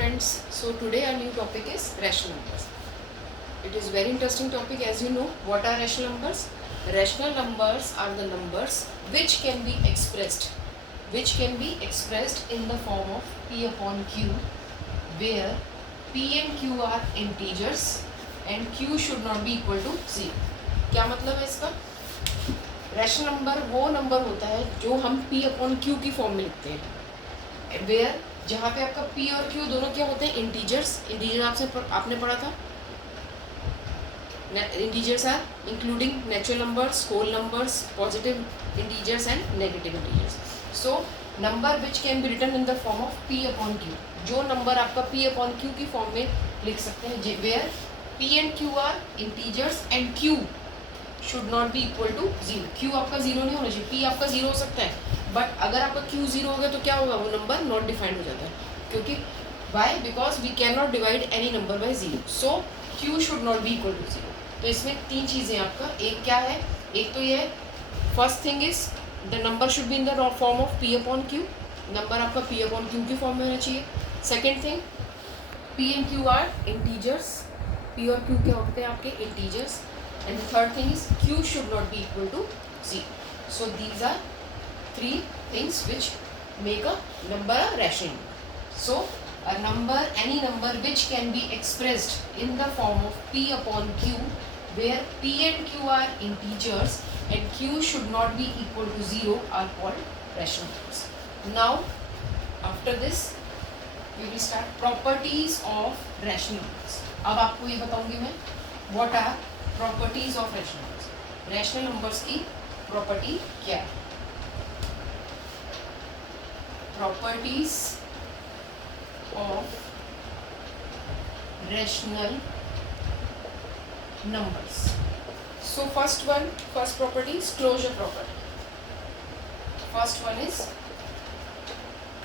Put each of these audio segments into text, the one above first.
friends, so today our new topic is rational numbers. It is very interesting topic. As you know, what are rational numbers? Rational numbers are the numbers which can be expressed in the form of p upon q, where p and q are integers and q should not be equal to 0. क्या मतलब है इसका? Rational number वो number होता है जो हम p upon q की फॉर्म में लिखते हैं, वेयर जहाँ पे आपका p और q दोनों क्या होते हैं? इंटीजर्स. आपने पढ़ा था. Integers are including natural numbers, whole numbers, positive integers and negative integers. So number which can be written in the form of p upon q, जो नंबर आपका p अपॉन q की फॉर्म में लिख सकते हैं, where p and q are integers and q should not be equal to 0. q आपका 0 नहीं होना चाहिए. p आपका 0 हो सकता है, बट अगर आपका q 0 हो गया तो क्या होगा? वो नंबर नॉट डिफाइंड हो जाता है. क्योंकि why? Because we can not divide any number by 0. So q should not be equal to 0. तो इसमें तीन चीज़ें आपका, एक क्या है? एक तो ये first thing is the number should be in the form of p upon q. Number आपका p अपॉन q की फॉर्म में होना चाहिए. Second thing, p and q are integers. p और q क्या होते हैं? आपके integers. And the third thing is q should not be equal to 0. So these are three things which make a number a rational number. So a number, any number which can be expressed in the form of p upon q, where p and q are integers and q should not be equal to 0, are called rational numbers. Now after this we will start properties of rational numbers. अब आपको ये बताऊंगी मैं what are properties of rational numbers. Rational numbers की property क्या है? Properties of rational numbers. So first property is closure property. First one is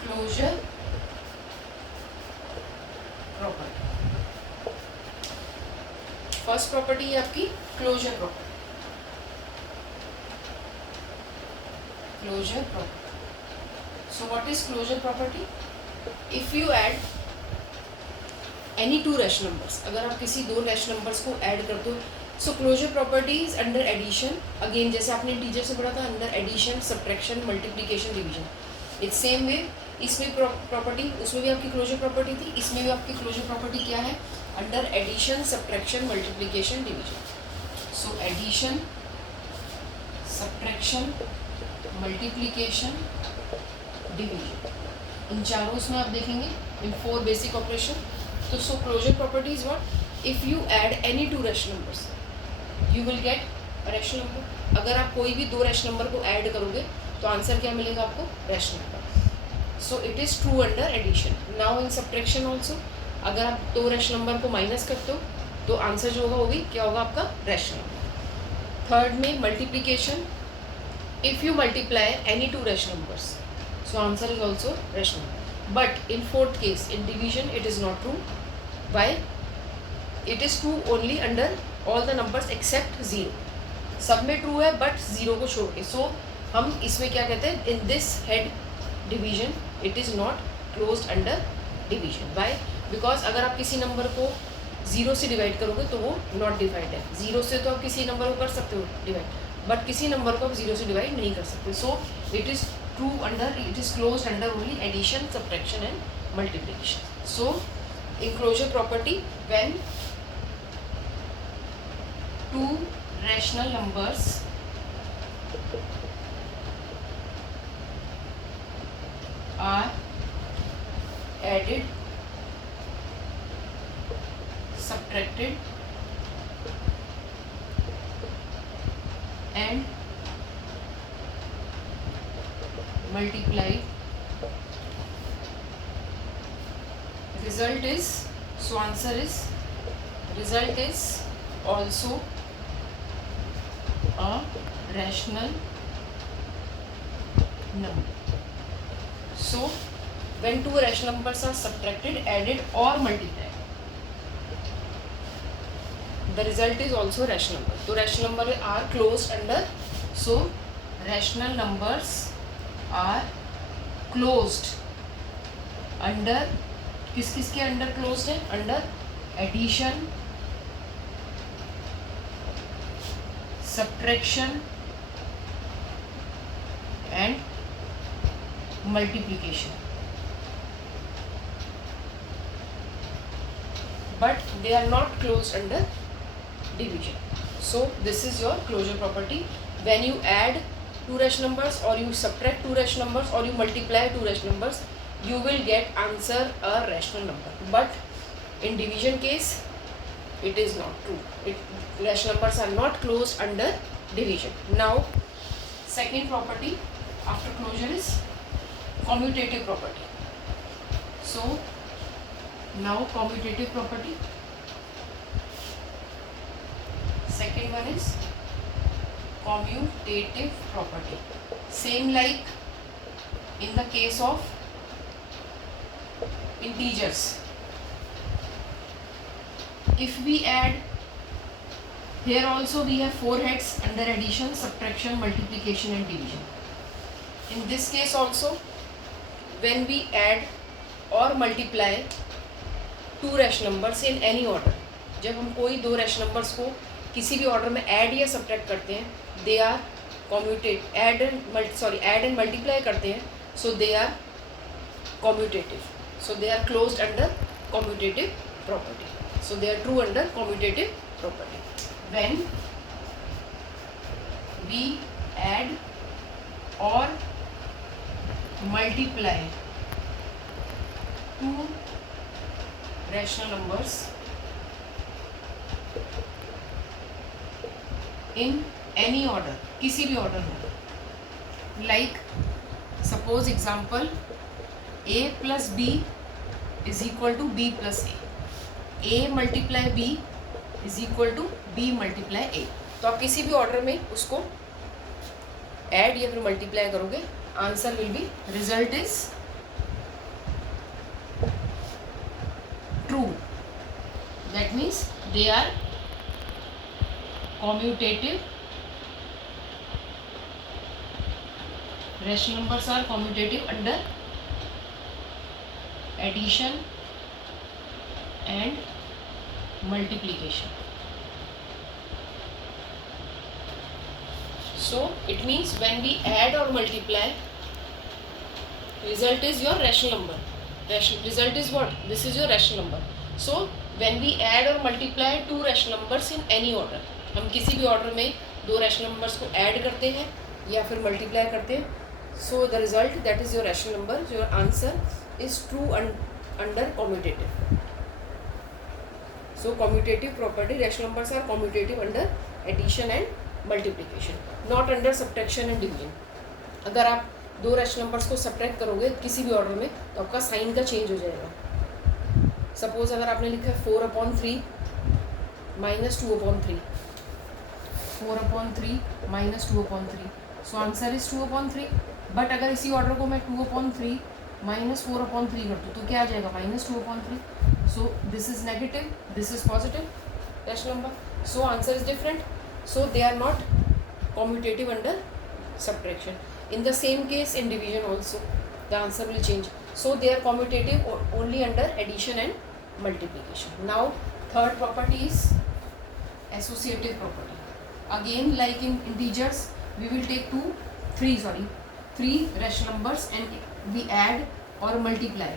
closure property. First property है आपकी closure property. Closure property. So what is closure property? If you add any two rational numbers, अगर आप किसी दो rational numbers को add करते हो, so closure property is under addition. Again जैसे आपने इंटीजर से पढ़ा था, under addition, subtraction, multiplication, division. It's same way इसमें प्रॉपर्टी, उसमें भी आपकी क्लोजर प्रॉपर्टी थी, इसमें भी आपकी क्लोजर प्रॉपर्टी क्या है? Under addition, subtraction, multiplication, division. So addition, subtraction, multiplication, division, इन चारों में आप देखेंगे इन 4 बेसिक ऑपरेशन. तो so closure property is what? If you add any two rational numbers you will get a rational number. अगर आप कोई भी दो रैशनल नंबर को ऐड करोगे तो आंसर क्या मिलेगा आपको? Rational number. So it is true under addition. Now in subtraction also, अगर आप दो रैशनल नंबर को माइनस करते हो तो आंसर जो होगा वो भी क्या होगा? आपका रैशनल नंबर. थर्ड में multiplication, if you multiply any two rational numbers so answer is also rational number. But in fourth case, in division, it is not true. Why? It is true only under all the numbers except 0. सब में true है but 0 को छोड़ के. सो हम इसमें क्या कहते हैं? In this head division it is not closed under division. Why? Because अगर आप किसी नंबर को 0 से डिवाइड करोगे तो वो नॉट डिवाइड है. 0 से तो आप किसी नंबर को कर सकते हो डिवाइड, बट किसी नंबर को आप 0 से डिवाइड नहीं कर सकते. So it is true under, it is closed under only addition, subtraction and multiplication. So in closure property, when two rational numbers are added, subtracted and multiplied, result is, so answer is, result is also a rational number. So when two rational numbers are subtracted, added or multiplied, the result is also rational number. So rational number are closed under, so rational numbers are closed under किस किस के under closed है? Under addition, subtraction and multiplication, but they are not closed under division. So this is your closure property. When you add two rational numbers or you subtract two rational numbers or you multiply two rational numbers, you will get answer a rational number. But in division case it is not true. Rational numbers are not closed under division. Now second property after closure is commutative property. So now commutative property, second one is commutative property. Same like in the case of integers, if we add, here also we have four heads under addition, subtraction, multiplication and division. In this case also, when we add or multiply to rational numbers in any order, जब हम कोई दो rational numbers को किसी भी order में add या subtract करते हैं, they are commutative, add and multiply करते हैं, so they are commutative, so they are closed under commutative property, so they are true under commutative property. When we add और multiply two rational numbers in any order, किसी भी order में, like suppose example a plus b is equal to b plus a multiply b is equal to b multiply a. तो आप किसी भी order में उसको ऐड या फिर मल्टीप्लाई करोगे, answer will B, result is true. That means they are commutative. Rational numbers are commutative under addition and multiplication. So it means when we add or multiply, result is your rational number. Result is what? This is your rational number. So when we add or multiply two rational numbers in any order, हम किसी भी order में दो rational numbers को add करते हैं या फिर मल्टीप्लाई करते हैं, so the result, that is your rational number, your answer is true under commutative. So commutative property, rational numbers are commutative under addition and multiplication, not under subtraction and division. अगर आप दो rational numbers को subtract करोगे किसी भी order में तो आपका साइन का चेंज हो जाएगा. सपोज अगर आपने लिखा है 4/3 minus 2/3, 4/3 minus 2/3, so answer is 2/3. But अगर इसी ऑर्डर को मैं 2/3 माइनस 4/3 कर दूँ तो क्या आ जाएगा? Minus 2/3. So this is negative, this is positive rational number, so answer is different. So they are not commutative under subtraction. In the same case in division also the answer will change. So they are commutative only under addition and multiplication. Now third property is associative property. Again like in integers we will take three rational numbers and we add or multiply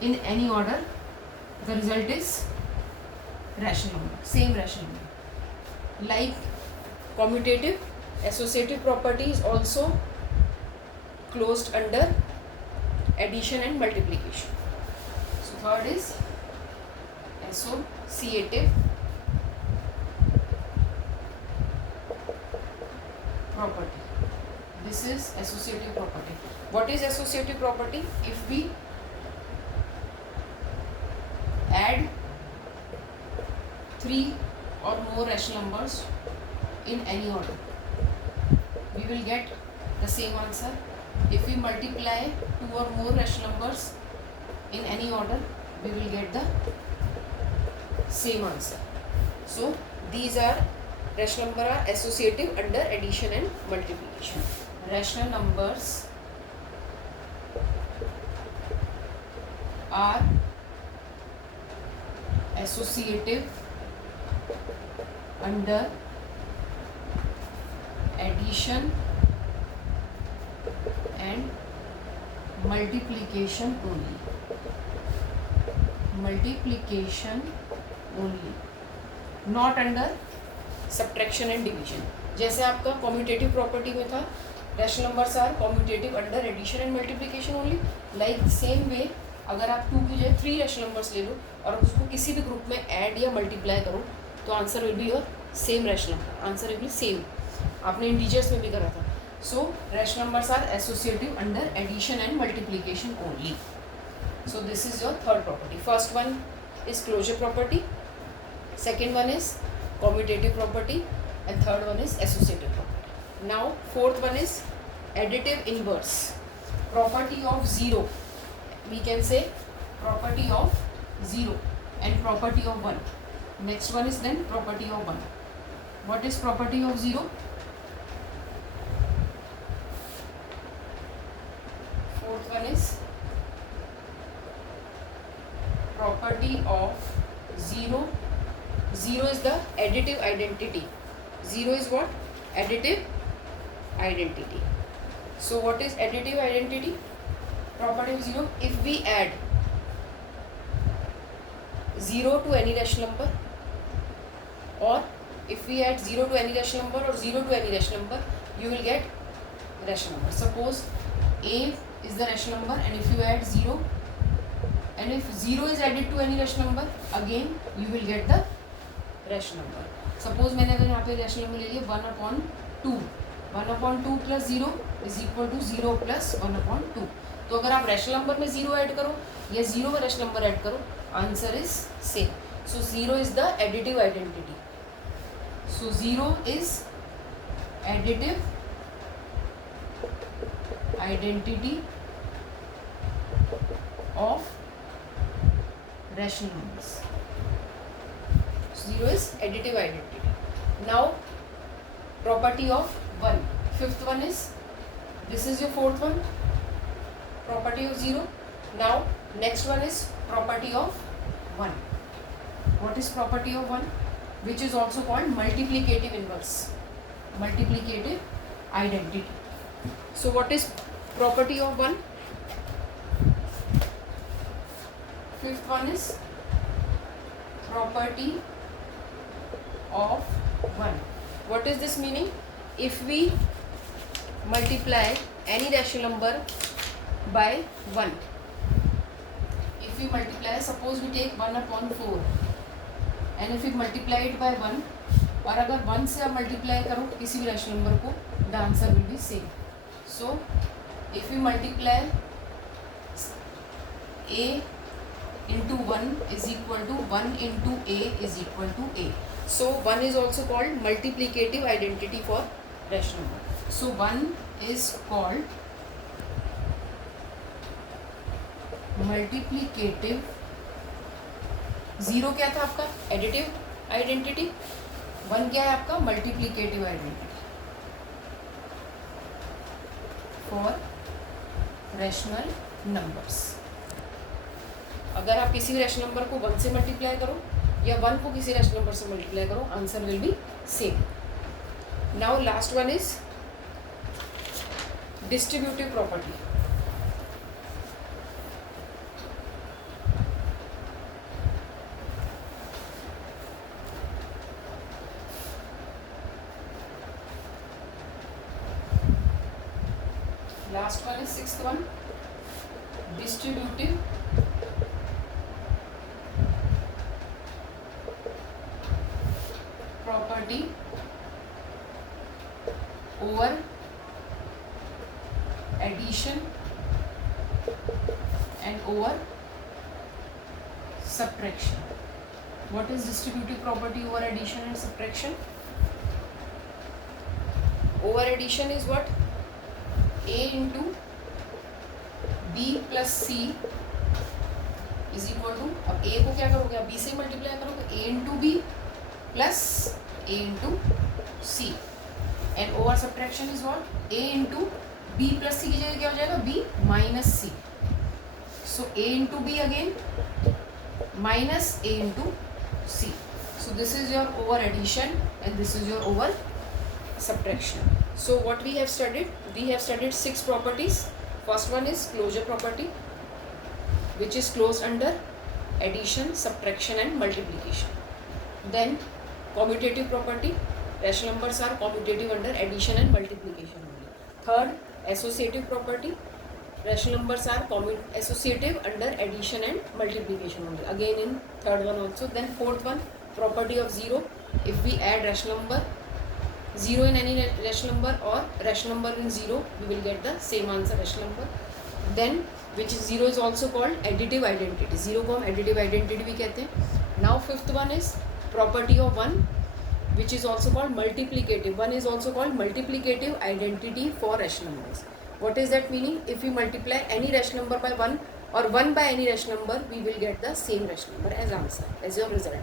in any order. The result is rational number, same rational number. Like commutative, associative property is also closed under addition and multiplication. So third is associative property. This is associative property. What is associative property? If we add three or more rational numbers in any order, we will get the same answer. If we multiply two or more rational numbers in any order, we will get the same answer. So these are rational number are associative under addition and multiplication. Rational numbers are associative under addition and multiplication only, not under subtraction and division. जैसे आपका commutative property में था, rational numbers are commutative under addition and multiplication only, like same way अगर आप 2 की जगह 3 rational numbers ले लो और उसको किसी भी ग्रुप में ऐड या मल्टीप्लाई करो तो answer will be your same rational number, answer will be same. आपने इंटीजर्स में भी करा था. So rational numbers are associative under addition and multiplication only. So this is your third property. First one is closure property, second one is commutative property, and third one is associative property. Now fourth one is additive inverse property of 0. We can say property of 0 and property of 1. Next one is then property of 1. What is property of 0? Fourth one is property of 0. 0 is the additive identity. 0 is what? Additive identity. So what is additive identity? Property of 0. If we add 0 to any rational number, or if we add 0 to any rational number or 0 to any rational number, you will get rational number. Suppose A is the rational number, and if you add 0, and if 0 is added to any rational number, again you will get the rational number. Suppose मैंने अगर यहाँ पे rational number ले लिया 1/2, 1/2 plus 0 is equal to 0 plus 1/2. तो अगर आप rational number में 0 ऐड करो या 0 में rational number ऐड करो, answer is same. So 0 is the additive identity. So 0 is additive identity of rational numbers. 0 is additive identity. Now property of 1. Fifth one is, this is your fourth one, property of 0. Now next one is property of 1. What is property of 1? Which is also called multiplicative inverse, multiplicative identity. So what is property of 1? Fifth one is property of 1. What is this meaning? If we multiply any rational number by 1, if we multiply, suppose we take 1/4, and if we multiply it by 1, और अगर 1 से आप multiply करो किसी भी rational number को, the answer will be same. So if we multiply a into 1 is equal to 1 into a is equal to a. So 1 is also called multiplicative identity for rational number. So 1 is called multiplicative. 0 क्या था आपका? Additive identity. 1 क्या है आपका? Multiplicative identity for rational numbers. अगर आप किसी भी रैशनल नंबर को 1 से मल्टीप्लाई करो या 1 को किसी रैशनल नंबर से मल्टीप्लाई करो, answer will be same. Now last one is distributive property. Last one is sixth one, distributive property over addition and over subtraction. What is distributive property over addition and subtraction? Over addition is what? A into B plus C is equal to, अब A को क्या करोगे? आप B से multiply करोगे, A into B plus A into C. And over subtraction is what? A into B plus C की जगह क्या हो जाएगा? B minus C. So A into B again minus A into C. So this is your over addition and this is your over subtraction. So what we have studied? We have studied 6 properties. First one is closure property, which is closed under addition, subtraction and multiplication. Then commutative property, rational numbers are commutative under addition and multiplication only. Third, associative property, rational numbers are associative under addition and multiplication only, again in third one also. Then fourth one, property of zero, if we add rational number zero in any rational number or rational number in zero, we will get the same answer, rational number. Then which is zero is also called additive identity, zero को हम additive identity भी कहते हैं. Now fifth one is property of one, which is also called multiplicative. One is also called multiplicative identity for rational numbers. What is that meaning? If we multiply any rational number by 1 or 1 by any rational number, we will get the same rational number as answer, as your result.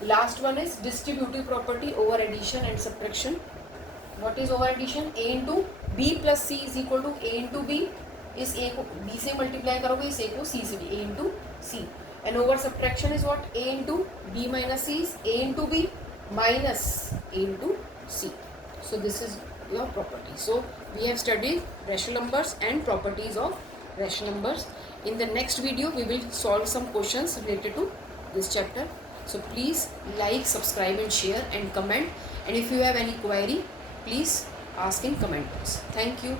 Last one is distributive property over addition and subtraction. What is over addition? A into B plus C is equal to A into B. इस A को B से multiply करोगे, इस A को C से भी, A into C. And over subtraction is what? A into B minus C is A into B minus A into C. So this is your property. So we have studied rational numbers and properties of rational numbers. In the next video, we will solve some questions related to this chapter. So please like, subscribe and share and comment. And if you have any query, please ask in comment box. Thank you.